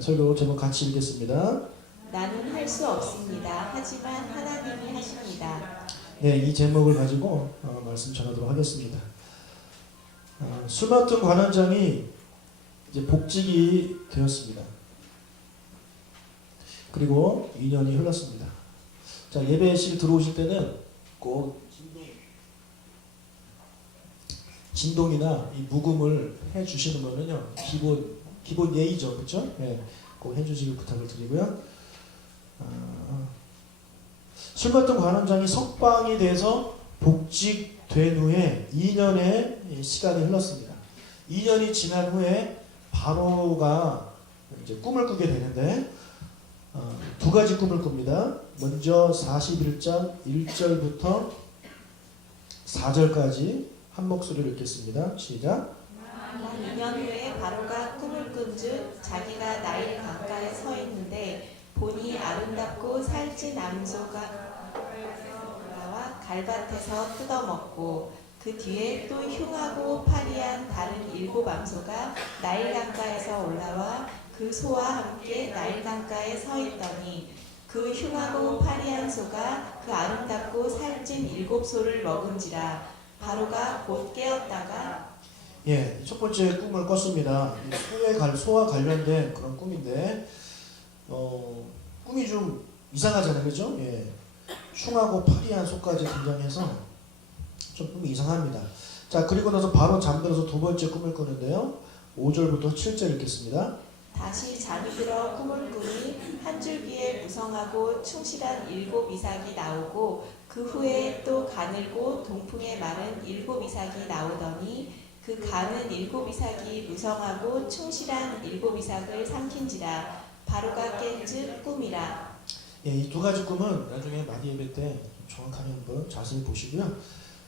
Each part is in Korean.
설교 제목 같이 읽겠습니다. 나는 할 수 없습니다. 하지만 하나님이 하십니다. 네, 이 제목을 가지고 말씀 전하도록 하겠습니다. 술 맡은 관원장이 이제 복직이 되었습니다. 그리고 2년이 흘렀습니다. 자, 예배실 들어오실 때는 꼭 진동이나 이 묵음을 해 주시는 거는요, 기본 예의죠, 그렇죠? 네, 꼭 해주시길 부탁을 드리고요. 술 맡은 관원장이 석방이 돼서 복직된 후에 2년의 시간이 흘렀습니다. 2년이 지난 후에 바로가 이제 꿈을 꾸게 되는데 두 가지 꿈을 꿉니다. 먼저 41장 1절부터 4절까지 한 목소리로 읽겠습니다. 시작. 2년 후에 바로가 꿈을 꾼즉 자기가 나일 강가에 서 있는데 보니 아름답고 살찐 암소가 나와 갈밭에서 뜯어먹고 그 뒤에 또 흉하고 파리한 다른 7 암소가 나일 강가에서 올라와 그 소와 함께 나일 강가에 서 있더니 그 흉하고 파리한 소가 그 아름답고 살찐 7 소를 먹은지라 바로가 곧 깨었다가 예, 첫 번째 꿈을 꿨습니다. 소와 관련된 그런 꿈인데 꿈이 좀 이상하잖아요, 그죠? 예, 흉하고 파리한 소까지 등장해서 좀 꿈이 이상합니다. 자, 그리고 나서 바로 잠들어서 두 번째 꿈을 꾸는데요. 5절부터 7절 읽겠습니다. 다시 잠이 들어 꿈을 꾸니 한 줄기에 무성하고 충실한 7 이삭이 나오고 그 후에 또 가늘고 동풍에 마른 7 이삭이 나오더니 그 가는 7 이삭이 무성하고 충실한 7 이삭을 삼킨지라 바로가 깬즉 꿈이라. 예, 이 두 가지 꿈은 나중에 마디 예배 때 정확하게 한번 자세히 보시고요.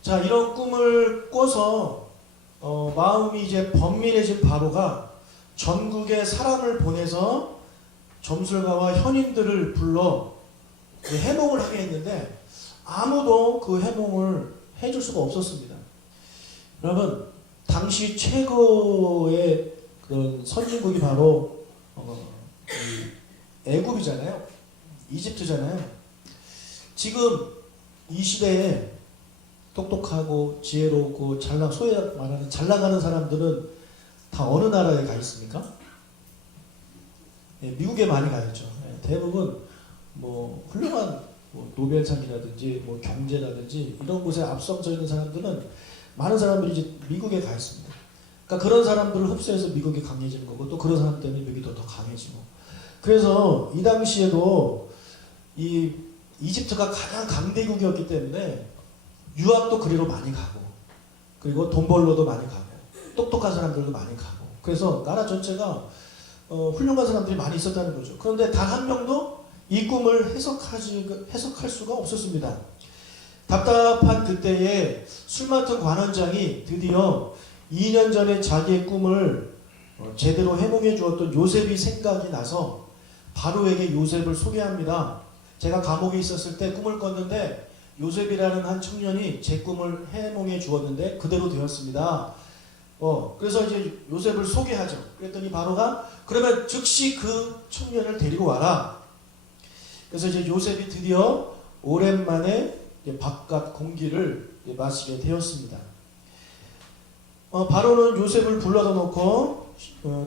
자, 이런 꿈을 꿔서 마음이 이제 번민해진 바로가 전국에 사람을 보내서 점술가와 현인들을 불러 해몽을 하게 했는데 아무도 그 해몽을 해줄 수가 없었습니다. 여러분, 당시 최고의 그런 선진국이 바로 애굽이잖아요. 이집트잖아요. 지금 이 시대에 똑똑하고 지혜롭고 소위 말하는 잘 나가는 사람들은 다 어느 나라에 가 있습니까? 예, 미국에 많이 가 있죠. 예, 대부분 뭐 훌륭한 노벨상이라든지 뭐 경제라든지 이런 곳에 앞서져 있는 사람들은 많은 사람들이 이제 미국에 가 있습니다. 그러니까 그런 사람들을 흡수해서 미국이 강해지는 거고 또 그런 사람 때문에 미국이 더 강해지고. 그래서 이 당시에도 이 이집트가 가장 강대국이었기 때문에 유학도 그리로 많이 가고 그리고 돈 벌러도 많이 가고 똑똑한 사람들도 많이 가고 그래서 나라 전체가 훌륭한 사람들이 많이 있었다는 거죠. 그런데 단 한 명도 이 꿈을 해석할 수가 없었습니다. 답답한 그때에 술 맡은 관원장이 드디어 2년 전에 자기의 꿈을 제대로 해몽해 주었던 요셉이 생각이 나서 바로에게 요셉을 소개합니다. 제가 감옥에 있었을 때 꿈을 꿨는데 요셉이라는 한 청년이 제 꿈을 해몽해 주었는데 그대로 되었습니다. 그래서 이제 요셉을 소개하죠. 그랬더니 바로가 그러면 즉시 그 청년을 데리고 와라. 그래서 이제 요셉이 드디어 오랜만에 바깥 공기를 마시게 되었습니다. 바로는 요셉을 불러다 놓고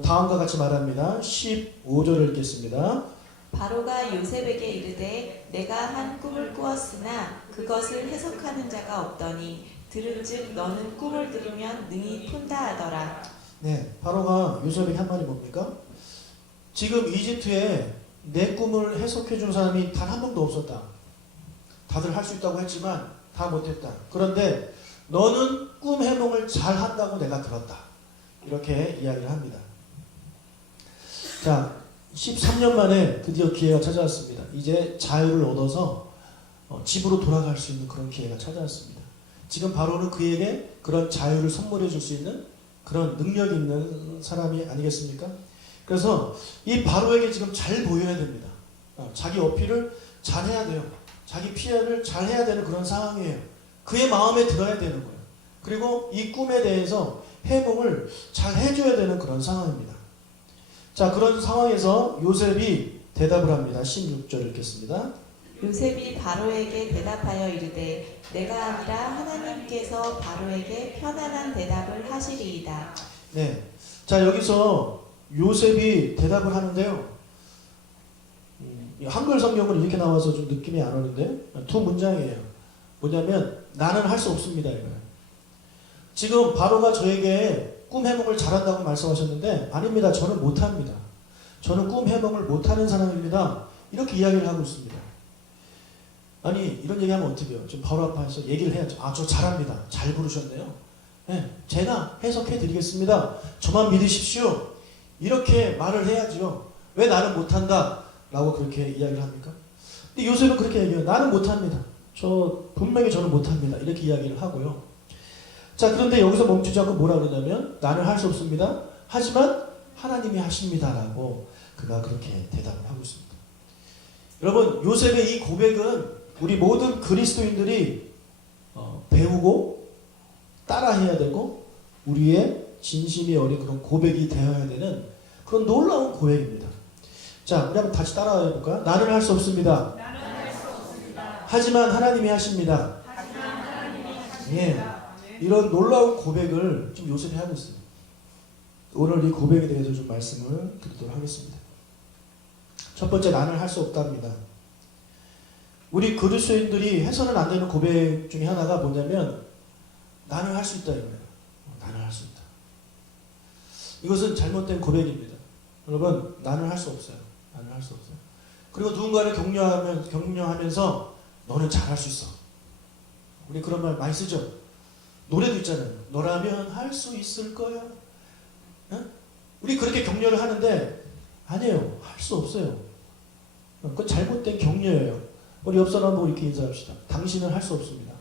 다음과 같이 말합니다. 15절을 읽겠습니다. 바로가 요셉에게 이르되 내가 한 꿈을 꾸었으나 그것을 해석하는 자가 없더니 들은즉 너는 꿈을 들으면 능히 푼다 하더라. 네, 바로가 요셉에게 한 말이 뭡니까? 지금 이집트에 내 꿈을 해석해 준 사람이 단 한 명도 없었다. 다들 할 수 있다고 했지만 다 못했다. 그런데 너는 꿈 해몽을 잘 한다고 내가 들었다. 이렇게 이야기를 합니다. 자, 13년 만에 드디어 기회가 찾아왔습니다. 이제 자유를 얻어서 집으로 돌아갈 수 있는 그런 기회가 찾아왔습니다. 지금 바로는 그에게 그런 자유를 선물해 줄 수 있는 그런 능력이 있는 사람이 아니겠습니까? 그래서 이 바로에게 지금 잘 보여야 됩니다. 자기 어필을 잘 해야 돼요. 자기 PR을 잘 해야 되는 그런 상황이에요. 그의 마음에 들어야 되는 거예요. 그리고 이 꿈에 대해서 해몽을 잘 해줘야 되는 그런 상황입니다. 자, 그런 상황에서 요셉이 대답을 합니다. 16절 읽겠습니다. 요셉이 바로에게 대답하여 이르되 내가 아니라 하나님께서 바로에게 편안한 대답을 하시리이다. 네. 자, 여기서 요셉이 대답을 하는데요. 한글 성경은 이렇게 나와서 좀 느낌이 안 오는데 두 문장이에요. 뭐냐면 나는 할 수 없습니다 이거예요. 지금 바로가 저에게 꿈 해몽을 잘한다고 말씀하셨는데 아닙니다. 저는 못합니다. 저는 꿈 해몽을 못하는 사람입니다. 이렇게 이야기를 하고 있습니다. 아니 이런 얘기하면 어떻게 해요? 지금 바로 앞에서 얘기를 해야죠. 아, 저 잘합니다. 잘 부르셨네요. 네, 제가 해석해 드리겠습니다. 저만 믿으십시오. 이렇게 말을 해야죠. 왜 나는 못한다? 라고 그렇게 이야기를 합니까? 근데 요셉은 그렇게 얘기해요. 나는 못합니다. 분명히 저는 못합니다. 이렇게 이야기를 하고요. 자, 그런데 여기서 멈추지 않고 뭐라 그러냐면 나는 할 수 없습니다. 하지만 하나님이 하십니다. 라고 그가 그렇게 대답을 하고 있습니다. 여러분, 요셉의 이 고백은 우리 모든 그리스도인들이 배우고 따라해야 되고 우리의 진심이 어린 그런 고백이 되어야 되는 그런 놀라운 고백입니다. 자, 우리 한번 다시 따라해 볼까요? 나는 할 수 없습니다. 하지만 하나님이 하십니다. 예, 이런 놀라운 고백을 좀 요셉이 하고 있습니다. 오늘 이 고백에 대해서 좀 말씀을 드리도록 하겠습니다. 첫 번째, 나는 할 수 없답니다. 우리 그리스도인들이 해서는 안 되는 고백 중에 하나가 뭐냐면 나는 할 수 있다 이거예요. 나는 할 수 있다. 이것은 잘못된 고백입니다. 여러분, 나는 할 수 없어요. 나는 할 수 없어요. 그리고 누군가를 격려하면서 너는 잘할 수 있어. 우리 그런 말 많이 쓰죠. 노래도 있잖아요. 너라면 할 수 있을 거야. 응? 우리 그렇게 격려를 하는데 아니에요. 할 수 없어요. 그건 잘못된 격려예요. 우리 옆 사람하고 이렇게 인사합시다. 당신은 할 수 없습니다.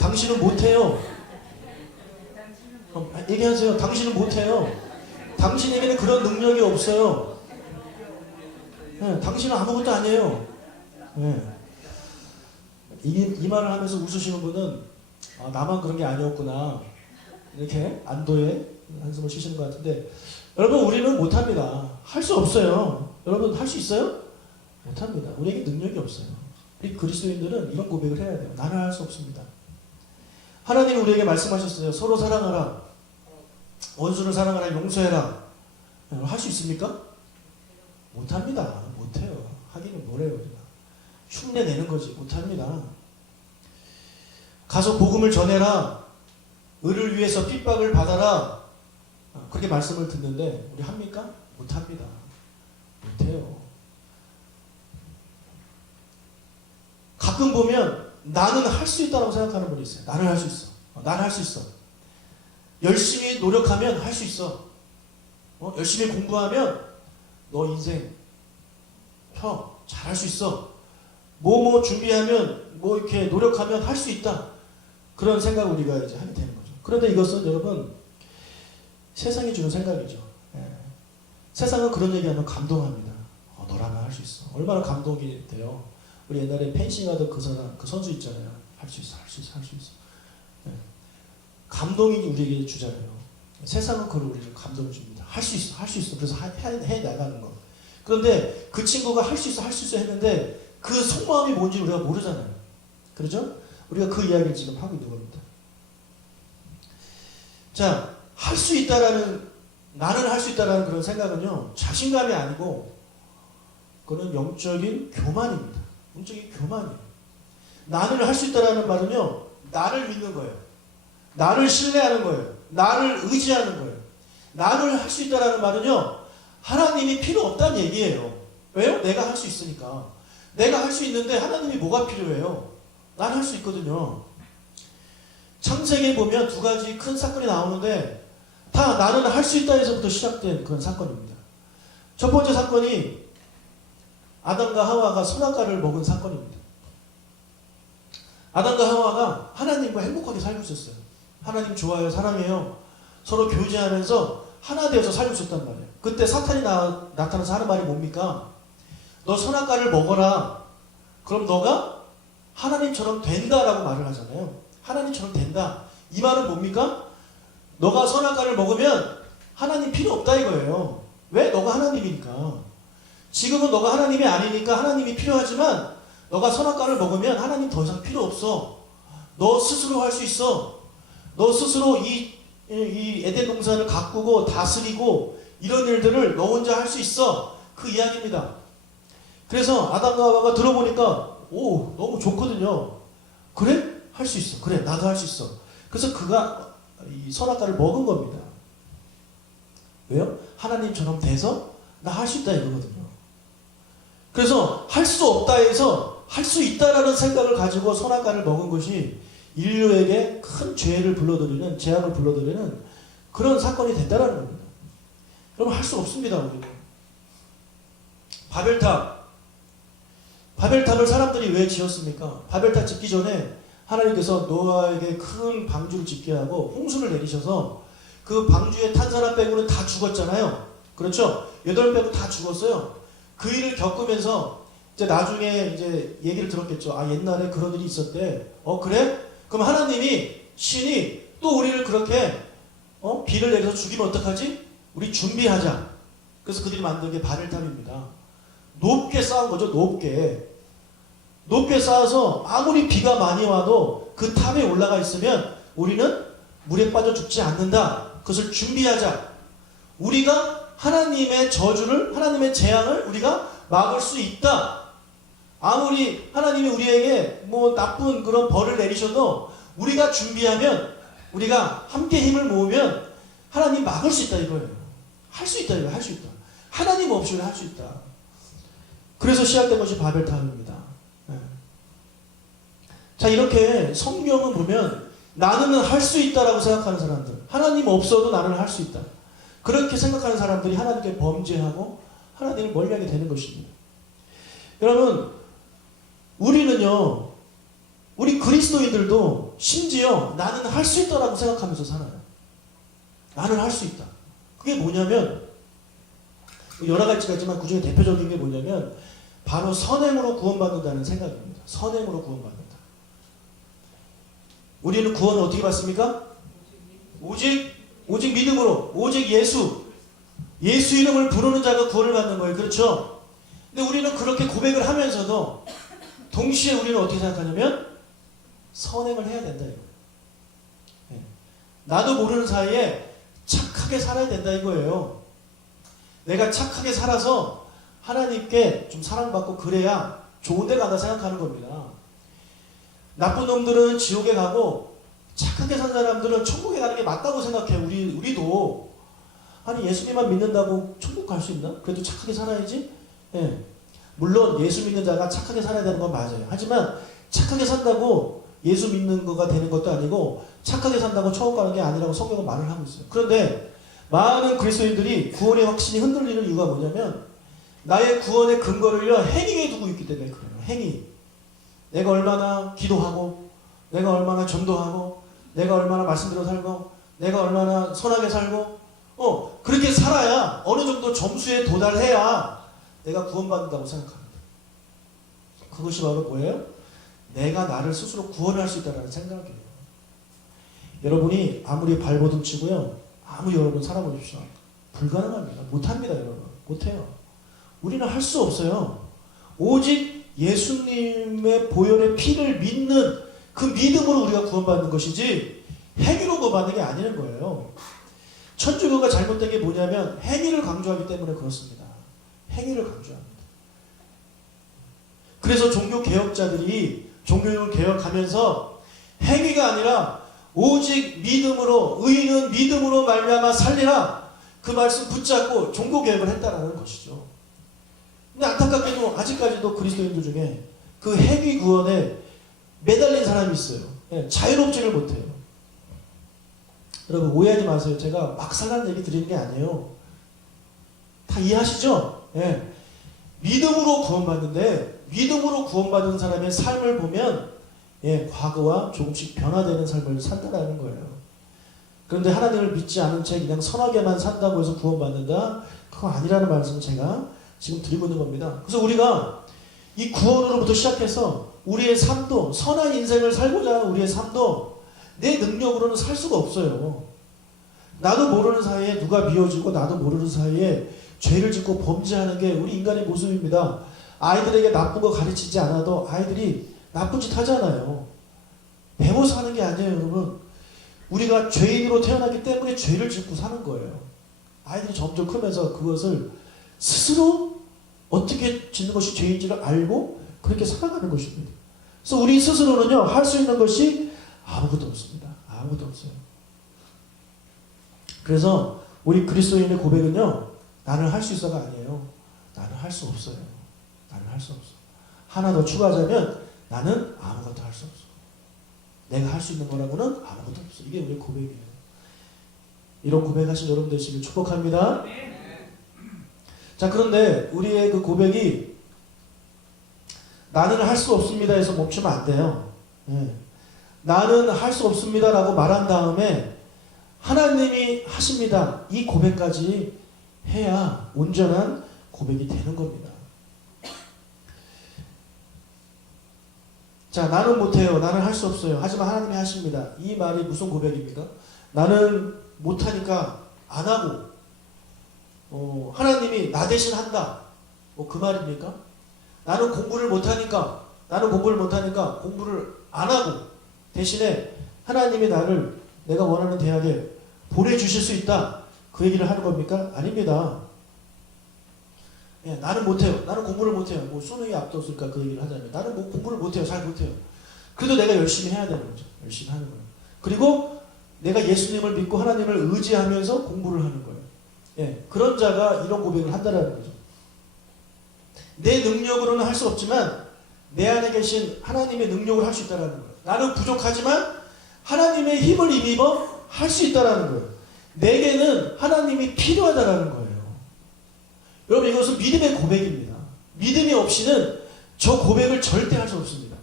당신은 못해요. 얘기하세요. 당신은 못해요. 당신에게는 그런 능력이 없어요. 네, 당신은 아무것도 아니에요. 네. 이 말을 하면서 웃으시는 분은 나만 그런 게 아니었구나 이렇게 안도의 한숨을 쉬시는 것 같은데 여러분, 우리는 못합니다. 할 수 없어요. 여러분, 할 수 있어요? 못합니다. 우리에게 능력이 없어요. 우리 그리스도인들은 이런 고백을 해야 돼요. 나는 할 수 없습니다. 하나님이 우리에게 말씀하셨어요. 서로 사랑하라. 원수를 사랑하라. 용서해라. 할 수 있습니까? 못합니다. 못해요. 하기는 뭐래요. 우리가. 흉내 내는 거지. 못합니다. 가서 복음을 전해라. 을을 위해서 핍박을 받아라. 그렇게 말씀을 듣는데 우리 합니까? 못합니다. 못해요. 가끔 보면 나는 할 수 있다고 생각하는 분이 있어요. 나는 할 수 있어. 나는 할 수 있어. 열심히 노력하면 할 수 있어. 열심히 공부하면 너 인생 펴. 잘할 수 있어. 뭐 준비하면 이렇게 노력하면 할 수 있다. 그런 생각을 우리가 이제 하게 되는 거죠. 그런데 이것은 여러분 세상이 주는 생각이죠. 예. 세상은 그런 얘기하면 감동합니다. 너라면 할 수 있어. 얼마나 감동이 돼요. 우리 옛날에 펜싱하던 그 선수 있잖아요. 할 수 있어, 할 수 있어, 할 수 있어. 예. 감동이 우리에게 주잖아요. 세상은 그걸 우리에게 감동을 줍니다. 할 수 있어, 할 수 있어. 그래서 해 나가는 거. 그런데 그 친구가 할 수 있어, 할 수 있어 했는데 그 속마음이 뭔지 우리가 모르잖아요. 그렇죠? 우리가 그 이야기를 지금 하고 있는 겁니다. 자, 할 수 있다라는, 나는 할 수 있다라는 그런 생각은요, 자신감이 아니고, 그거는 영적인 교만입니다. 영적인 교만이에요. 나는 할 수 있다라는 말은요, 나를 믿는 거예요. 나를 신뢰하는 거예요. 나를 의지하는 거예요. 나를 할 수 있다라는 말은요, 하나님이 필요 없다는 얘기예요. 왜요? 내가 할 수 있으니까. 내가 할 수 있는데 하나님이 뭐가 필요해요? 난 할 수 있거든요. 창세기에 보면 두 가지 큰 사건이 나오는데 다 나는 할 수 있다에서부터 시작된 그런 사건입니다. 첫 번째 사건이 아담과 하와가 선악과를 먹은 사건입니다. 아담과 하와가 하나님과 행복하게 살고 있었어요. 하나님 좋아요, 사랑해요. 서로 교제하면서 하나 되어서 살고 있었단 말이에요. 그때 사탄이 나타나서 하는 말이 뭡니까? 너 선악과를 먹어라. 그럼 너가 하나님처럼 된다라고 말을 하잖아요. 하나님처럼 된다. 이 말은 뭡니까? 너가 선악과를 먹으면 하나님 필요 없다 이거예요. 왜? 너가 하나님이니까. 지금은 너가 하나님이 아니니까 하나님이 필요하지만 너가 선악과를 먹으면 하나님 더 이상 필요 없어. 너 스스로 할 수 있어. 너 스스로 이 에덴 동산을 가꾸고 다스리고 이런 일들을 너 혼자 할 수 있어. 그 이야기입니다. 그래서 아담과 하와가 들어보니까 오 너무 좋거든요. 그래? 할 수 있어. 그래 나도 할 수 있어. 그래서 그가 이 선악과를 먹은 겁니다. 왜요? 하나님처럼 돼서 나 할 수 있다 이거거든요. 그래서 할 수 없다 해서 할 수 있다라는 생각을 가지고 선악과를 먹은 것이 인류에게 큰 죄를 불러들이는 재앙을 불러들이는 그런 사건이 됐다라는 겁니다. 여러분 할 수 없습니다. 우리는. 바벨탑을 사람들이 왜 지었습니까? 바벨탑 짓기 전에 하나님께서 노아에게 큰 방주를 짓게 하고 홍수를 내리셔서 그 방주에 탄 사람 빼고는 다 죽었잖아요. 그렇죠? 8명 다 죽었어요. 그 일을 겪으면서 이제 나중에 이제 얘기를 들었겠죠. 아 옛날에 그런 일이 있었대. 그래? 그럼 하나님이 신이 또 우리를 그렇게 비를 내려서 죽이면 어떡하지? 우리 준비하자. 그래서 그들이 만든 게 바벨탑입니다. 높게 쌓은 거죠. 높게 쌓아서 아무리 비가 많이 와도 그 탑에 올라가 있으면 우리는 물에 빠져 죽지 않는다. 그것을 준비하자. 우리가 하나님의 저주를, 하나님의 재앙을 우리가 막을 수 있다. 아무리 하나님이 우리에게 뭐 나쁜 그런 벌을 내리셔도 우리가 준비하면, 우리가 함께 힘을 모으면 하나님 막을 수 있다 이거예요. 할 수 있다 이거예요. 할 수 있다. 하나님 없이 할 수 있다. 그래서 시작된 것이 바벨탑입니다. 자, 이렇게 성경을 보면 나는 할 수 있다라고 생각하는 사람들, 하나님 없어도 나는 할 수 있다. 그렇게 생각하는 사람들이 하나님께 범죄하고 하나님을 멀리하게 되는 것입니다. 여러분, 우리는요, 우리 그리스도인들도 심지어 나는 할 수 있다라고 생각하면서 살아요. 나는 할 수 있다. 그게 뭐냐면, 여러 가지가 있지만 그 중에 대표적인 게 뭐냐면 바로 선행으로 구원받는다는 생각입니다. 선행으로 구원받는다. 우리는 구원을 어떻게 받습니까? 오직 믿음으로, 오직 예수 이름을 부르는 자가 구원을 받는 거예요. 그렇죠? 근데 우리는 그렇게 고백을 하면서도 동시에 우리는 어떻게 생각하냐면 선행을 해야 된다 이거예요. 나도 모르는 사이에 착하게 살아야 된다 이거예요. 내가 착하게 살아서 하나님께 좀 사랑받고 그래야 좋은 데 간다 생각하는 겁니다. 나쁜 놈들은 지옥에 가고 착하게 산 사람들은 천국에 가는 게 맞다고 생각해요. 우리도. 아니 예수님만 믿는다고 천국 갈 수 있나? 그래도 착하게 살아야지. 물론 예수 믿는 자가 착하게 살아야 되는 건 맞아요. 하지만 착하게 산다고 예수 믿는 거가 되는 것도 아니고 착하게 산다고 천국 가는 게 아니라고 성경은 말을 하고 있어요. 그런데 많은 그리스도인들이 구원의 확신이 흔들리는 이유가 뭐냐면 나의 구원의 근거를요 행위에 두고 있기 때문에 그래요. 행위. 내가 얼마나 기도하고, 내가 얼마나 전도하고, 내가 얼마나 말씀대로 살고, 내가 얼마나 선하게 살고, 그렇게 살아야 어느 정도 점수에 도달해야 내가 구원받는다고 생각합니다. 그것이 바로 뭐예요? 내가 나를 스스로 구원할 수 있다는 생각이에요. 여러분이 아무리 발버둥 치고요, 아무리 여러분 살아보십시오. 불가능합니다. 못합니다, 여러분. 못해요. 우리는 할 수 없어요. 오직 예수님의 보혈의 피를 믿는 그 믿음으로 우리가 구원받는 것이지 행위로 구원받는 게 아니는 거예요. 천주교가 잘못된 게 뭐냐면 행위를 강조하기 때문에 그렇습니다. 행위를 강조합니다. 그래서 종교개혁자들이 종교를 개혁하면서 행위가 아니라 오직 믿음으로, 의인은 믿음으로 말미암아 살리라, 그 말씀 붙잡고 종교개혁을 했다라는 것이죠. 근데 안타깝게도 아직까지도 그리스도인들 중에 그 행위 구원에 매달린 사람이 있어요. 자유롭지를 못해요. 여러분 오해하지 마세요. 제가 막 살라는 얘기 드리는 게 아니에요. 다 이해하시죠? 믿음으로 구원받는데 믿음으로 구원받은 사람의 삶을 보면 과거와 조금씩 변화되는 삶을 산다라는 거예요. 그런데 하나님을 믿지 않은 채 그냥 선하게만 산다고 해서 구원받는다? 그거 아니라는 말씀을 제가 지금 드리고 있는 겁니다. 그래서 우리가 이 구원으로부터 시작해서 우리의 삶도, 선한 인생을 살고자 하는 우리의 삶도 내 능력으로는 살 수가 없어요. 나도 모르는 사이에 누가 미워지고 나도 모르는 사이에 죄를 짓고 범죄하는 게 우리 인간의 모습입니다. 아이들에게 나쁜 거 가르치지 않아도 아이들이 나쁜 짓 하잖아요. 배워서 하는 게 아니에요, 여러분. 우리가 죄인으로 태어났기 때문에 죄를 짓고 사는 거예요. 아이들이 점점 크면서 그것을 스스로 어떻게 짓는 것이 죄인지를 알고 그렇게 살아가는 것입니다. 그래서 우리 스스로는요, 할 수 있는 것이 아무것도 없습니다. 아무것도 없어요. 그래서 우리 그리스도인의 고백은요, 나는 할 수 있어가 아니에요. 나는 할 수 없어요. 나는 할 수 없어. 하나 더 추가하자면 나는 아무것도 할 수 없어. 내가 할 수 있는 거라고는 아무것도 없어. 이게 우리 고백이에요. 이런 고백하신 여러분 되시길 축복합니다. 자, 그런데 우리의 그 고백이 나는 할 수 없습니다에서 멈추면 안 돼요. 나는 할 수 없습니다라고 말한 다음에 하나님이 하십니다. 이 고백까지 해야 온전한 고백이 되는 겁니다. 자, 나는 못해요. 나는 할 수 없어요. 하지만 하나님이 하십니다. 이 말이 무슨 고백입니까? 나는 못하니까 안 하고 하나님이 나 대신 한다. 그 말입니까? 나는 공부를 못하니까 공부를 안 하고 대신에 하나님이 나를 내가 원하는 대학에 보내주실 수 있다. 그 얘기를 하는 겁니까? 아닙니다. 나는 못해요. 나는 공부를 못해요. 수능이 앞뒀으니까 그 얘기를 하자면 나는 공부를 못해요. 잘 못해요. 그래도 내가 열심히 해야 되는 거죠. 열심히 하는 거예요. 그리고 내가 예수님을 믿고 하나님을 의지하면서 공부를 하는 거예요. 그런 자가 이런 고백을 한다는 거죠. 내 능력으로는 할 수 없지만 내 안에 계신 하나님의 능력을 할 수 있다는 거예요. 나는 부족하지만 하나님의 힘을 힘입어 할 수 있다는 거예요. 내게는 하나님이 필요하다는 거예요. 여러분, 이것은 믿음의 고백입니다. 믿음이 없이는 저 고백을 절대 할 수 없습니다.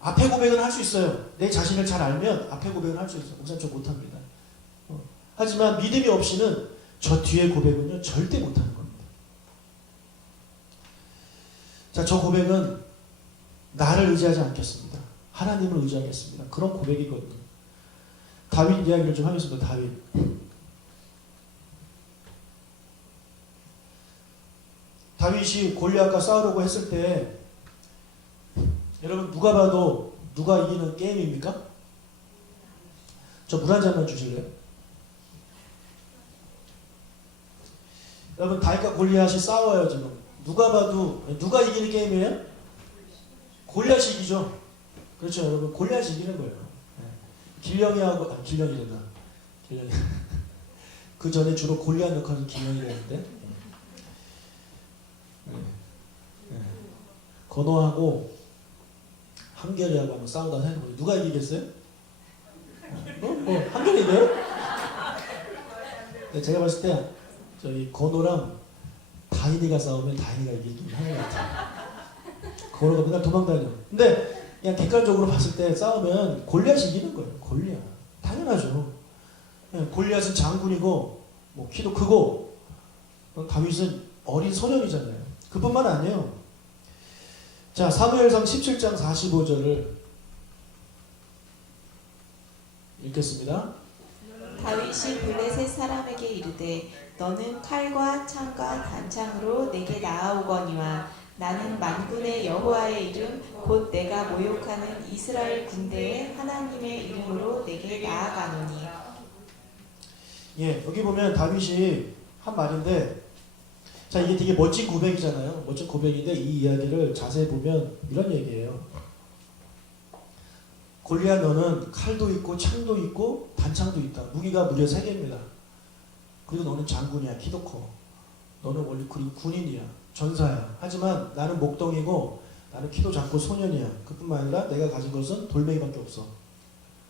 앞에 고백은 할 수 있어요. 내 자신을 잘 알면 앞에 고백은 할 수 있어요. 목사님 저 못합니다. 하지만 믿음이 없이는 저 뒤에 고백은요 절대 못하는 겁니다. 자, 저 고백은 나를 의지하지 않겠습니다. 하나님을 의지하겠습니다. 그런 고백이거든요. 다윗 이야기를 좀 하겠습니다. 다윗이 골리앗과 싸우려고 했을 때 여러분, 누가 봐도 누가 이기는 게임입니까? 저 물 한 잔만 주실래요? 여러분, 다윗과 골리앗이 싸워요. 지금 누가 봐도 누가 이기는 게임이에요? 골리앗이 이기죠. 그렇죠, 여러분. 골리앗이 이기는 거예요. 길령이하고 길령이랬나? 길령이 그 전에 주로 골리앗 역할은 길령이랬는데 건호하고 한결이하고 한번 싸우다 생각해보세요. 누가 이기겠어요? 한결이 이겨요? 제가 봤을 때 저희 건호랑 다인이가 싸우면 다인이가 이기긴 하는 것 같아요. 건호가 맨날 도망다녀. 근데 그냥 객관적으로 봤을 때 싸우면 골리앗이 이기는 거예요. 골리앗. 당연하죠. 골리앗은 장군이고 키도 크고 다윗은 어린 소년이잖아요. 그뿐만 아니에요. 자, 사무엘상 17장 45절을 읽겠습니다. 다윗이 블레셋 사람에게 이르되 너는 칼과 창과 단창으로 내게 나아오거니와 나는 만군의 여호와의 이름 곧 내가 모욕하는 이스라엘 군대의 하나님의 이름으로 내게 나아가노니. 여기 보면 다윗이 한 말인데, 자, 이게 되게 멋진 고백이잖아요. 멋진 고백인데 이 이야기를 자세히 보면 이런 얘기예요. 골리앗, 너는 칼도 있고 창도 있고 단창도 있다. 무기가 무려 3개입니다. 그리고 너는 장군이야. 키도 커. 너는 원래 군인이야. 전사야. 하지만 나는 목동이고 나는 키도 작고 소년이야. 그뿐만 아니라 내가 가진 것은 돌멩이밖에 없어.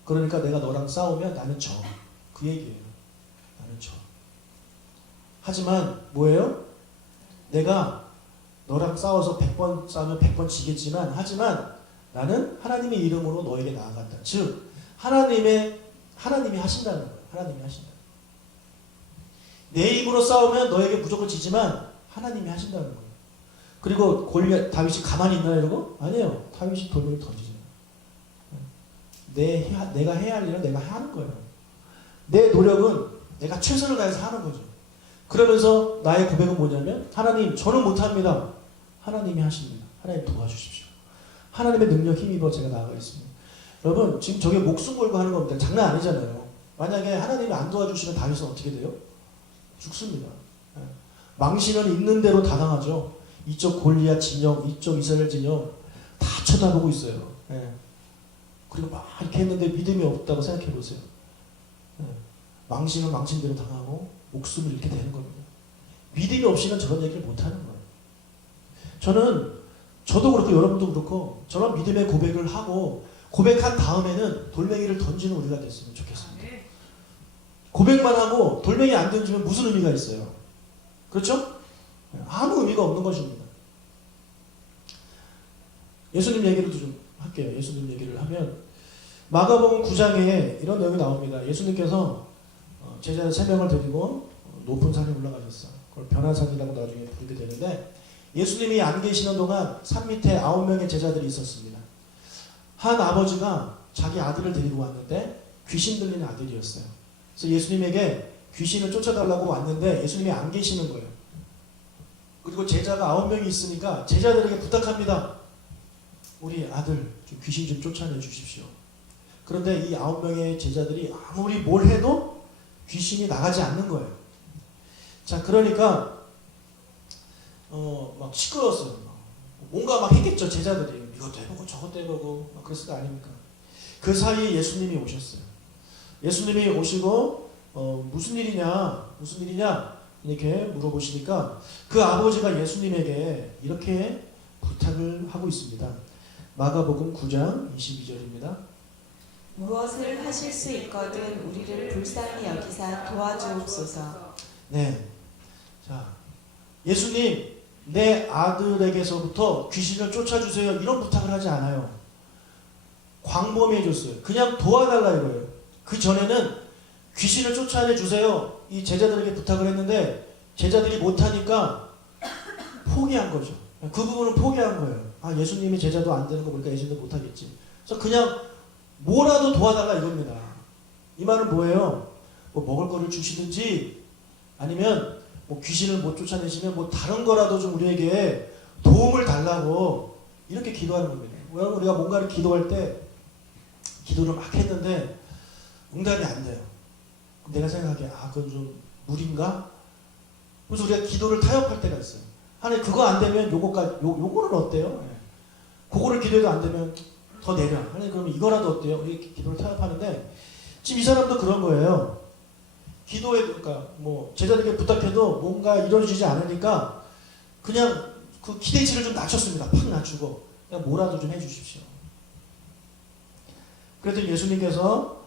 그러니까 내가 너랑 싸우면 나는 져. 그 얘기예요. 나는 져. 하지만 뭐예요? 내가 너랑 싸워서 100번 싸우면 100번 지겠지만, 하지만 나는 하나님의 이름으로 너에게 나아간다. 즉 하나님이 하신다는 거예요. 하나님이 하신다. 내 힘으로 싸우면 너에게 무조건 지지만 하나님이 하신다는 거예요. 그리고 다윗이 가만히 있나 이러고? 아니에요. 다윗이 돌멩이를 던지잖아요. 내가 해야 할 일은 내가 하는 거예요. 내 노력은 내가 최선을 다해서 하는 거죠. 그러면서 나의 고백은 뭐냐면 하나님 저는 못합니다. 하나님이 하십니다. 하나님 도와주십시오. 하나님의 능력 힘입어 제가 나아가겠습니다. 여러분 지금 저게 목숨 걸고 하는 겁니다. 장난 아니잖아요. 만약에 하나님이 안 도와주시면 다윗은 어떻게 돼요? 죽습니다. 망신은 있는 대로 다 당하죠. 이쪽 골리앗 진영, 이쪽 이스라엘 진영 다 쳐다보고 있어요. 그리고 막 이렇게 했는데 믿음이 없다고 생각해 보세요. 망신은 망신대로 당하고 목숨을 잃게 되는 겁니다. 믿음이 없이는 저런 얘기를 못하는 거예요. 저도 그렇고 여러분도 그렇고 저런 믿음의 고백을 하고 고백한 다음에는 돌멩이를 던지는 우리가 됐으면 좋겠습니다. 고백만 하고 돌멩이 안 던지면 무슨 의미가 있어요? 그렇죠? 아무 의미가 없는 것입니다. 예수님 얘기를 좀 할게요. 예수님 얘기를 하면 마가복음 9장에 이런 내용이 나옵니다. 예수님께서 제자 3명을 데리고 높은 산에 올라가셨어. 그걸 변화산이라고 나중에 부르게 되는데 예수님이 안 계시는 동안 산 밑에 9명의 제자들이 있었습니다. 한 아버지가 자기 아들을 데리고 왔는데 귀신 들리는 아들이었어요. 그래서 예수님에게 귀신을 쫓아달라고 왔는데 예수님이 안 계시는 거예요. 그리고 제자가 9명이 있으니까 제자들에게 부탁합니다. 우리 아들 좀 귀신 좀 쫓아내 주십시오. 그런데 이 9명의 제자들이 아무리 뭘 해도 귀신이 나가지 않는 거예요. 자, 그러니까 막 시끄러웠어요. 뭔가 막 했겠죠. 제자들이 이것도 해보고 저것도 해보고 막 그랬을 거 아닙니까? 그 사이에 예수님이 오셨어요. 예수님이 오시고 무슨 일이냐 이렇게 물어보시니까 그 아버지가 예수님에게 이렇게 부탁을 하고 있습니다. 마가복음 9장 22절입니다. 무엇을 하실 수 있거든 우리를 불쌍히 여기사 도와주옵소서. 네, 자, 예수님 내 아들에게서부터 귀신을 쫓아주세요 이런 부탁을 하지 않아요. 광범위해 줬어요. 그냥 도와달라 이거예요. 그 전에는 귀신을 쫓아내 주세요 이 제자들에게 부탁을 했는데 제자들이 못하니까 포기한 거죠. 그 부분은 포기한 거예요. 아, 예수님이 제자도 안 되는 거 보니까 예수님도 못하겠지. 그래서 그냥 뭐라도 도와달라 이겁니다. 이 말은 뭐예요? 뭐 먹을 거를 주시든지 아니면 뭐 귀신을 못 쫓아내시면 뭐 다른 거라도 좀 우리에게 도움을 달라고 이렇게 기도하는 겁니다. 왜냐하면 우리가 뭔가를 기도할 때 기도를 막 했는데 응답이 안 돼요. 내가 생각하기에 그건 좀 무리인가? 그래서 우리가 기도를 타협할 때가 있어요. 하나님 그거 안 되면 요거는 어때요? 그거를 기도해도 안 되면 더 내려. 하나님 그러면 이거라도 어때요? 이렇게 기도를 타협하는데 지금 이 사람도 그런 거예요. 기도에 그러니까 뭐 제자들에게 부탁해도 뭔가 이루어지지 않으니까 그냥 그 기대치를 좀 낮췄습니다. 팍 낮추고 그냥 뭐라도 좀 해주십시오. 그랬더니 예수님께서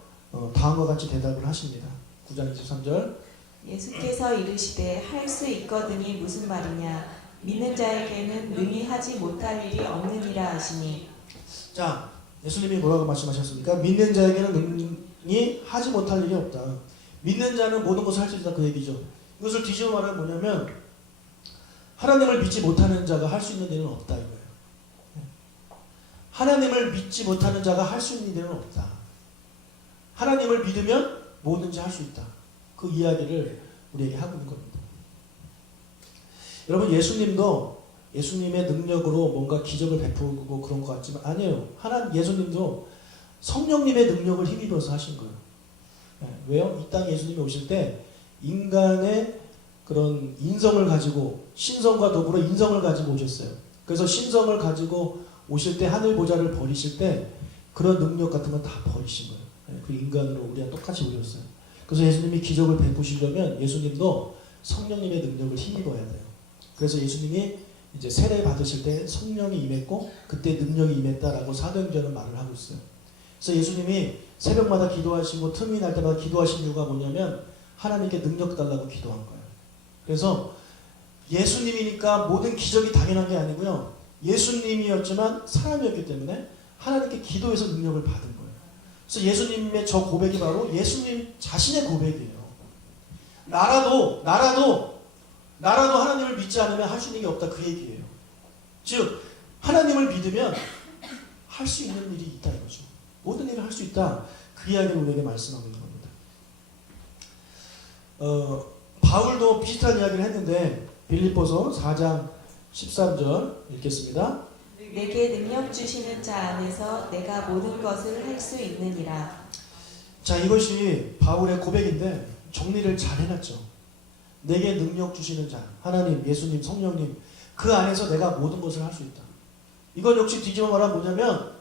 다음과 같이 대답을 하십니다. 9장 23절. 예수께서 이르시되 할 수 있거든이 무슨 말이냐 믿는 자에게는 능히 하지 못할 일이 없느니라 하시니. 자, 예수님이 뭐라고 말씀하셨습니까? 믿는 자에게는 능히 하지 못할 일이 없다. 믿는 자는 모든 것을 할 수 있다 그 얘기죠. 이것을 뒤집어 말하면 뭐냐면 하나님을 믿지 못하는 자가 할 수 있는 일은 없다 이거예요. 하나님을 믿지 못하는 자가 할 수 있는 일은 없다. 하나님을 믿으면 뭐든지 할 수 있다. 그 이야기를 우리에게 하고 있는 겁니다. 여러분 예수님도 예수님의 능력으로 뭔가 기적을 베푸고 그런 것 같지만 아니에요. 예수님도 성령님의 능력을 힘입어서 하신 거예요. 왜요? 이 땅에 예수님이 오실 때 인간의 그런 인성을 가지고 신성과 더불어 인성을 가지고 오셨어요. 그래서 신성을 가지고 오실 때 하늘 보좌를 버리실 때 그런 능력 같은 건 다 버리신 거예요. 그 인간으로 우리랑 똑같이 오셨어요. 그래서 예수님이 기적을 베푸시려면 예수님도 성령님의 능력을 힘입어야 돼요. 그래서 예수님이 이제 세례 받으실 때 성령이 임했고 그때 능력이 임했다라고 사도행전은 말을 하고 있어요. 그래서 예수님이 새벽마다 기도하시고 틈이 날 때마다 기도하신 이유가 뭐냐면 하나님께 능력 달라고 기도한 거예요. 그래서 예수님이니까 모든 기적이 당연한 게 아니고요. 예수님이었지만 사람이었기 때문에 하나님께 기도해서 능력을 받은 거예요. 그래서 예수님의 저 고백이 바로 예수님 자신의 고백이에요. 나라도 하나님을 믿지 않으면 할 수 있는 게 없다 그 얘기예요. 즉 하나님을 믿으면 할 수 있는 일이 있다 이거죠. 모든 일을 할 수 있다 그 이야기를 우리에게 말씀하고 있는 겁니다. 바울도 비슷한 이야기를 했는데 빌립보서 4장 13절 읽겠습니다. 내게 능력 주시는 자 안에서 내가 모든 것을 할 수 있느니라. 자, 이것이 바울의 고백인데 정리를 잘 해놨죠. 내게 능력 주시는 자, 하나님, 예수님, 성령님, 그 안에서 내가 모든 것을 할 수 있다. 이건 역시 뒤집어 말하면 뭐냐면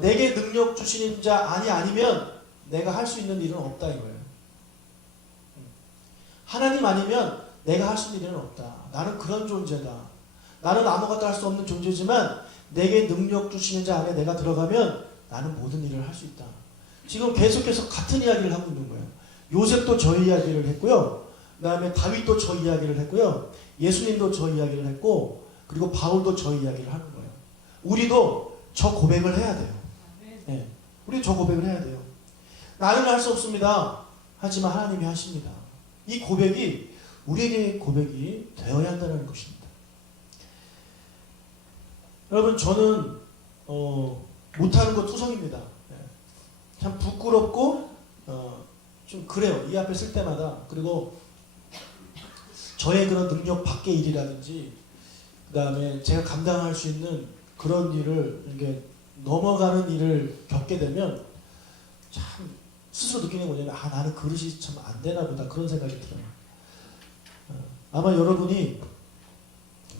내게 능력 주시는 자 아니면 내가 할 수 있는 일은 없다 이거예요. 하나님 아니면 내가 할 수 있는 일은 없다. 나는 그런 존재다. 나는 아무것도 할 수 없는 존재지만 내게 능력 주시는 자 안에 내가 들어가면 나는 모든 일을 할 수 있다. 지금 계속해서 같은 이야기를 하고 있는 거예요. 요셉도 저 이야기를 했고요. 그 다음에 다윗도 저 이야기를 했고요. 예수님도 저 이야기를 했고, 그리고 바울도 저 이야기를 하는 거예요. 우리도 저 고백을 해야 돼요. 네. 우리 저 고백을 해야 돼요. 나는 할 수 없습니다. 하지만 하나님이 하십니다. 이 고백이 우리에게 고백이 되어야 한다는 것입니다. 여러분, 저는 못하는 거 투성입니다. 참 부끄럽고 좀 그래요. 이 앞에 쓸 때마다. 그리고 저의 그런 능력 밖의 일이라든지 그 다음에 제가 감당할 수 있는 그런 일을 이렇게 넘어가는 일을 겪게 되면 참 스스로 느끼는 게 뭐냐면 나는 그릇이 참 안 되나 보다 그런 생각이 들어요. 아마 여러분이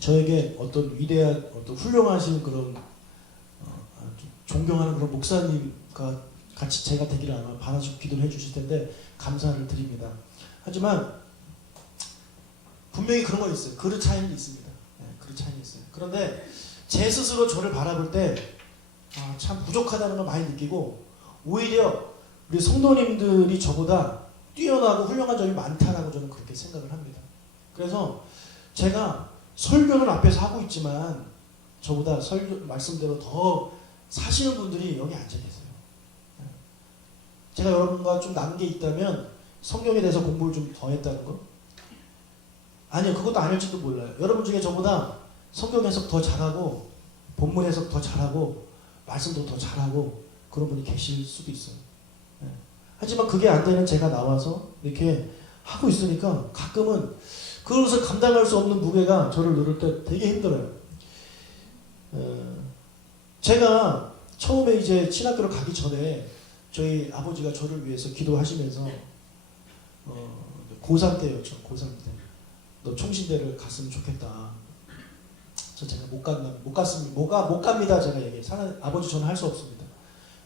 저에게 어떤 위대한 어떤 훌륭하신 그런 존경하는 그런 목사님과 같이 제가 되기를 아마 바라시고 기도를 해주실 텐데 감사를 드립니다. 하지만 분명히 그런 거 있어요. 그릇 차이는 있습니다. 네, 그릇 차이는 있어요. 그런데 제 스스로 저를 바라볼 때 참 부족하다는 걸 많이 느끼고 오히려 우리 성도님들이 저보다 뛰어나고 훌륭한 점이 많다라고 저는 그렇게 생각을 합니다. 그래서 제가 설교는 앞에서 하고 있지만 저보다 설교 말씀대로 더 사시는 분들이 여기 앉아 계세요. 제가 여러분과 좀 남은 게 있다면 성경에 대해서 공부를 좀 더 했다는 거? 아니요, 그것도 아닐지도 몰라요. 여러분 중에 저보다 성경 해석 더 잘하고 본문 해석 더 잘하고 말씀도 더 잘하고 그런 분이 계실 수도 있어요. 네. 하지만 그게 안 되는 제가 나와서 이렇게 하고 있으니까 가끔은 그것을 감당할 수 없는 무게가 저를 누를 때 되게 힘들어요. 제가 처음에 이제 신학교를 가기 전에 저희 아버지가 저를 위해서 기도하시면서 고3 때였죠. 고3 때. 너 총신대를 갔으면 좋겠다. 제가 못 갑니다. 제가 얘기해요. 아버지 저는 할 수 없습니다.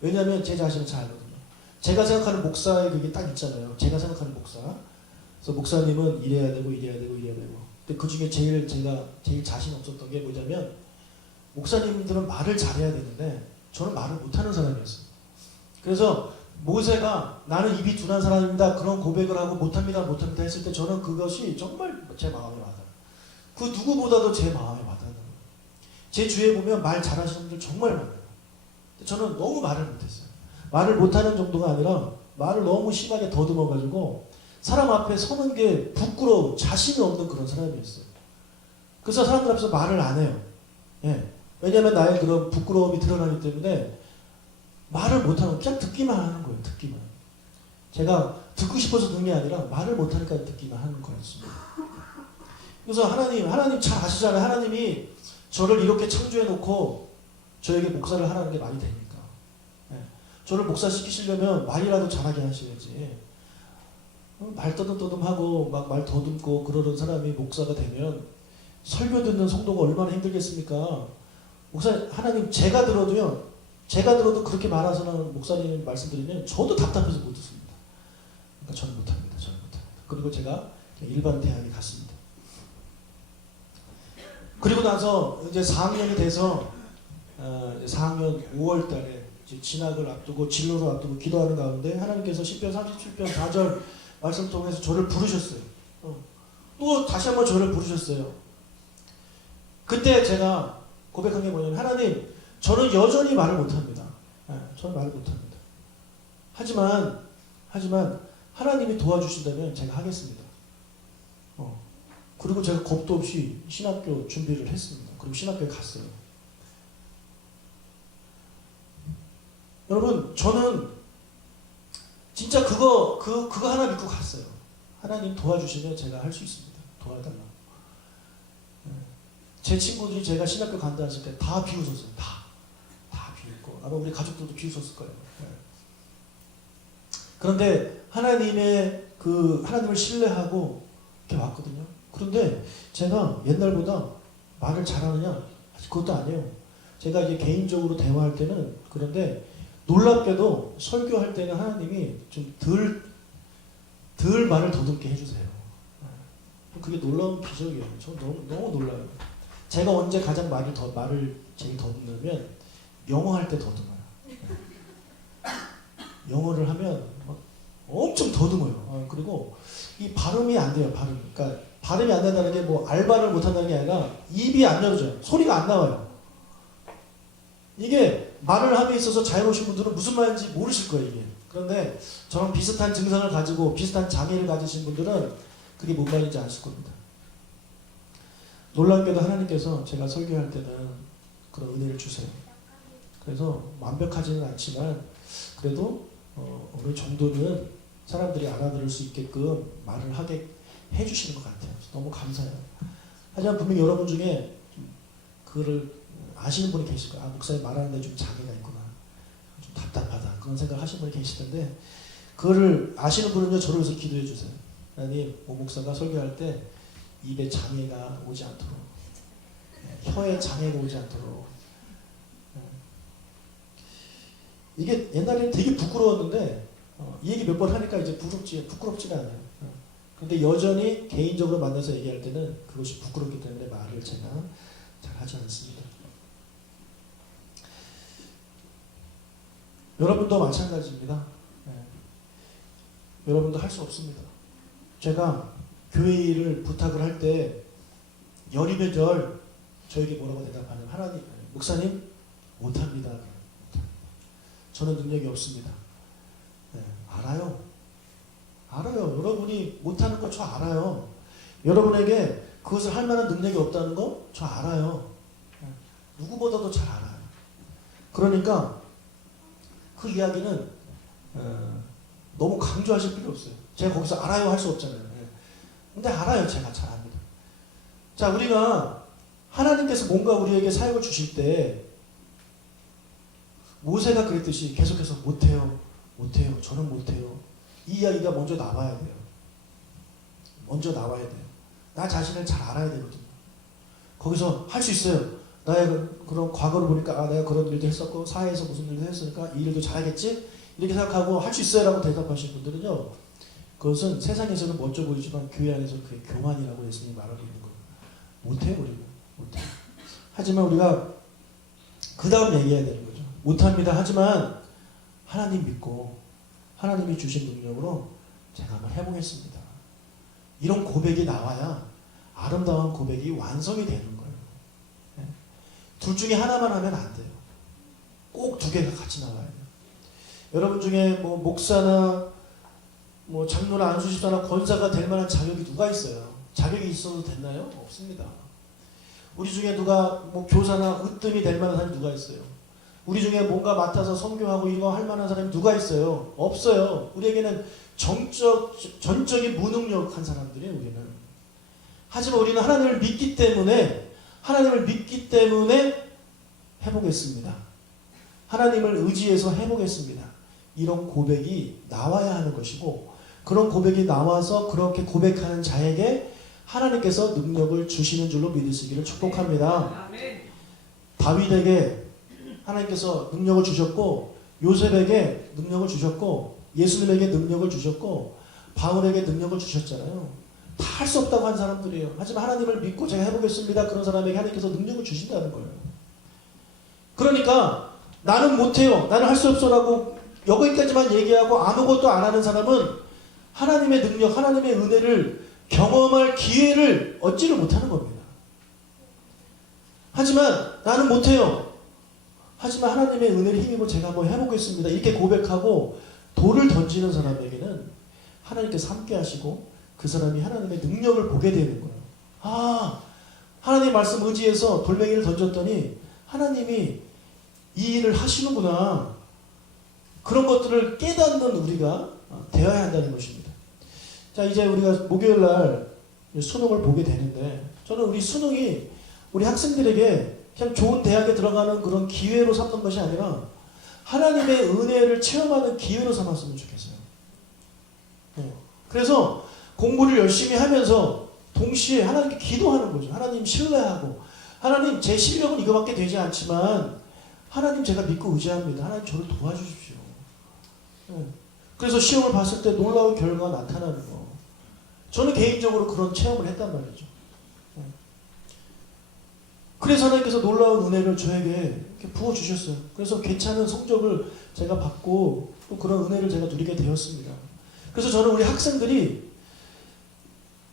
왜냐하면 제 자신을 잘 알거든요. 제가 생각하는 목사의 그게 딱 있잖아요. 제가 생각하는 목사. 그래서 목사님은 이래야 되고 이래야 되고 이래야 되고. 근데 그 중에 제일 자신 없었던 게 뭐냐면 목사님들은 말을 잘해야 되는데 저는 말을 못하는 사람이었어요. 그래서 모세가 나는 입이 둔한 사람입니다. 그런 고백을 하고 못합니다 했을 때 저는 그것이 정말 제 마음에 와닿아요. 그 누구보다도 제 마음에 와닿아요. 제 주위에 보면 말 잘하시는 분들 정말 많아요. 저는 너무 말을 못했어요. 말을 못하는 정도가 아니라 말을 너무 심하게 더듬어가지고 사람 앞에 서는 게 부끄러워 자신이 없는 그런 사람이었어요. 그래서 사람들 앞에서 말을 안 해요. 예. 왜냐하면 나의 그런 부끄러움이 드러나기 때문에 말을 못하는 그냥 듣기만 하는 거예요. 듣기만. 제가 듣고 싶어서 듣는 게 아니라 말을 못하니까 듣기만 하는 거였습니다. 그래서 하나님 잘 아시잖아요. 하나님이 저를 이렇게 창조해놓고 저에게 목사를 하라는 게 말이 됩니까? 네. 저를 목사 시키시려면 말이라도 잘하게 하셔야지. 말 떠듬떠듬하고 막 말 더듬고 그러는 사람이 목사가 되면 설교 듣는 성도가 얼마나 힘들겠습니까? 하나님 제가 들어도 그렇게 말하서는 목사님 말씀드리면 저도 답답해서 못 듣습니다. 그러니까 저는 못합니다. 그리고 제가 일반 대학에 갔습니다. 그리고 나서 이제 4학년이 돼서 4학년 5월 달에 이제 진학을 앞두고 진로를 앞두고 기도하는 가운데 하나님께서 시편 37편 4절 말씀 통해서 저를 부르셨어요. 또 다시 한번 저를 부르셨어요. 그때 제가 고백한 게 뭐냐면 하나님 저는 여전히 말을 못합니다. 저는 말을 못합니다. 하지만 하나님이 도와주신다면 제가 하겠습니다. 그리고 제가 겁도 없이 신학교 준비를 했습니다. 그리고 신학교에 갔어요. 여러분 저는 진짜 그거 하나 믿고 갔어요. 하나님 도와주시면 제가 할 수 있습니다. 도와달라고. 제 친구들이 제가 신학교 간다 했을 때 다 비웃었어요. 다 비웃고 아마 우리 가족들도 비웃었을 거예요. 그런데 하나님을 신뢰하고 이렇게 왔거든요. 그런데 제가 옛날보다 말을 잘하느냐? 그것도 아니에요. 제가 이제 개인적으로 대화할 때는 그런데 놀랍게도 설교할 때는 하나님이 좀 덜 말을 더듬게 해주세요. 그게 놀라운 기적이에요. 저 너무 놀라요. 제가 언제 가장 말을 제일 더듬냐면 영어 할 때 더듬어요. 영어를 하면 막 엄청 더듬어요. 그리고 이 발음이 안 돼요. 그러니까 발음이 안 된다는 게 뭐 알바를 못 한다는 게 아니라 입이 안 열어져요. 소리가 안 나와요. 이게 말을 함에 있어서 자유로우신 분들은 무슨 말인지 모르실 거예요, 이게. 그런데 저랑 비슷한 증상을 가지고 비슷한 장애를 가지신 분들은 그게 뭔 말인지 아실 겁니다. 놀랍게도 하나님께서 제가 설교할 때는 그런 은혜를 주세요. 그래서 완벽하지는 않지만 그래도 어느 정도는 사람들이 알아들을 수 있게끔 말을 하게 해주시는 것 같아요. 너무 감사해요. 하지만 분명히 여러분 중에 그거를 아시는 분이 계실 거예요. 목사님 말하는데 좀 장애가 있구나. 좀 답답하다. 그런 생각을 하시는 분이 계실 텐데 그거를 아시는 분은요. 저를 위해서 기도해 주세요. 하나님, 목사가 설교할 때 입에 장애가 오지 않도록 혀에 장애가 오지 않도록 이게 옛날에는 되게 부끄러웠는데 이 얘기 몇 번 하니까 이제 부끄럽지가 않아요. 그런데 여전히 개인적으로 만나서 얘기할 때는 그것이 부끄럽기 때문에 말을 제가 잘 하지 않습니다. 여러분도 마찬가지입니다. 여러분도 할 수 없습니다. 제가 교회 일을 부탁을 할 때 열이면절 저에게 뭐라고 대답하냐면 하나님, 목사님 못합니다. 저는 능력이 없습니다. 알아요. 여러분이 못하는 거 저 알아요. 여러분에게 그것을 할 만한 능력이 없다는 거 저 알아요. 누구보다도 잘 알아요. 그러니까 그 이야기는 너무 강조하실 필요 없어요. 제가 거기서 알아요 할 수 없잖아요. 근데 알아요. 제가 잘 압니다. 자, 우리가 하나님께서 뭔가 우리에게 사역을 주실 때 모세가 그랬듯이 계속해서 못해요. 저는 못해요. 이 이야기가 먼저 나와야 돼요. 나 자신을 잘 알아야 되거든요. 거기서 할 수 있어요. 나의 그런 과거를 보니까 내가 그런 일도 했었고 사회에서 무슨 일도 했으니까 이 일도 잘하겠지? 이렇게 생각하고 할 수 있어요 라고 대답하신 분들은요. 그것은 세상에서는 멋져 보이지만 교회 안에서 그게 교만이라고 예수님이 말하고 있는 거예요. 못해요 우리는. 못해요. 하지만 우리가 그 다음 얘기해야 되는 거죠. 못합니다. 하지만 하나님 믿고 하나님이 주신 능력으로 제가 한번 해보겠습니다. 이런 고백이 나와야 아름다운 고백이 완성이 되는 거예요. 둘 중에 하나만 하면 안 돼요. 꼭 두 개가 같이 나와야 돼요. 여러분 중에 뭐 목사나 뭐 장로나 안수집사나 권사가 될 만한 자격이 누가 있어요? 자격이 있어도 됐나요? 없습니다. 우리 중에 누가 뭐 교사나 으뜸이 될 만한 사람이 누가 있어요? 우리 중에 뭔가 맡아서 선교하고 이거 할 만한 사람이 누가 있어요? 없어요. 우리에게는 전적인 무능력한 사람들이에요, 우리는. 하지만 우리는 하나님을 믿기 때문에 해보겠습니다. 하나님을 의지해서 해보겠습니다. 이런 고백이 나와야 하는 것이고, 그런 고백이 나와서 그렇게 고백하는 자에게 하나님께서 능력을 주시는 줄로 믿으시기를 축복합니다. 다윗에게 하나님께서 능력을 주셨고, 요셉에게 능력을 주셨고, 예수님에게 능력을 주셨고, 바울에게 능력을 주셨잖아요. 다 할 수 없다고 한 사람들이에요. 하지만 하나님을 믿고 제가 해보겠습니다. 그런 사람에게 하나님께서 능력을 주신다는 거예요. 그러니까 나는 못해요. 나는 할 수 없어라고 여기까지만 얘기하고 아무것도 안 하는 사람은 하나님의 능력, 하나님의 은혜를 경험할 기회를 얻지를 못하는 겁니다. 하지만 나는 못해요. 하지만 하나님의 은혜를 힘입어 제가 한번 해보겠습니다. 이렇게 고백하고 돌을 던지는 사람에게는 하나님께서 함께 하시고 그 사람이 하나님의 능력을 보게 되는 거예요. 아, 하나님 말씀 의지해서 돌멩이를 던졌더니 하나님이 이 일을 하시는구나. 그런 것들을 깨닫는 우리가 되어야 한다는 것입니다. 자, 이제 우리가 목요일 날 수능을 보게 되는데, 저는 우리 수능이 우리 학생들에게 그냥 좋은 대학에 들어가는 그런 기회로 삼는 것이 아니라 하나님의 은혜를 체험하는 기회로 삼았으면 좋겠어요. 그래서 공부를 열심히 하면서 동시에 하나님께 기도하는 거죠. 하나님 신뢰하고, 하나님 제 실력은 이거밖에 되지 않지만 하나님 제가 믿고 의지합니다. 하나님 저를 도와주십시오. 그래서 시험을 봤을 때 놀라운 결과가 나타나는 거. 저는 개인적으로 그런 체험을 했단 말이죠. 그래서 하나님께서 놀라운 은혜를 저에게 이렇게 부어주셨어요. 그래서 괜찮은 성적을 제가 받고 또 그런 은혜를 제가 누리게 되었습니다. 그래서 저는 우리 학생들이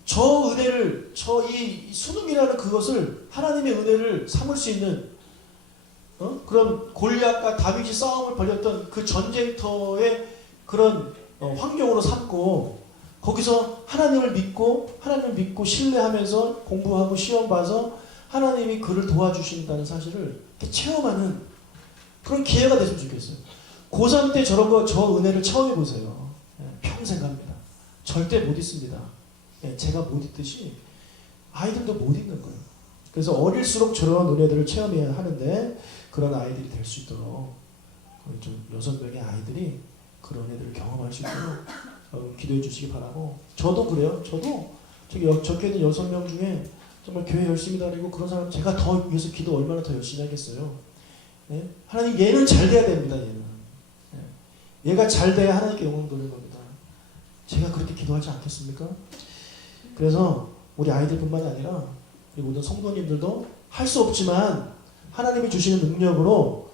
저 은혜를, 이 수능이라는 그것을 하나님의 은혜를 삼을 수 있는 그런 골리앗과 다윗이 싸움을 벌였던 그 전쟁터의 그런 환경으로 삼고, 거기서 하나님을 믿고 신뢰하면서 공부하고 시험 봐서 하나님이 그를 도와주신다는 사실을 이렇게 체험하는 그런 기회가 됐으면 좋겠어요. 고3 때 저 은혜를 체험해 보세요. 평생 갑니다. 절대 못 잊습니다. 제가 못 잊듯이 아이들도 못 잊는 거예요. 그래서 어릴수록 저런 은혜들을 체험해야 하는데, 그런 아이들이 될 수 있도록 좀 6명의 아이들이 그런 은혜들을 경험할 수 있도록 기도해 주시기 바라고, 저도 그래요. 저도 적혀 있는 6명 중에 정말 교회 열심히 다니고 그런 사람, 제가 더 위해서 기도 얼마나 더 열심히 하겠어요. 하나님, 얘는 잘 돼야 됩니다. 얘가 잘 돼야 하나님께 영광 돌리는 겁니다. 제가 그렇게 기도하지 않겠습니까? 그래서 우리 아이들뿐만 아니라 우리 모든 성도님들도 할 수 없지만 하나님이 주시는 능력으로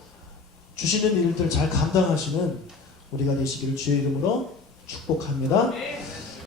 주시는 일들 잘 감당하시는 우리가 되시기를 주의 이름으로 축복합니다.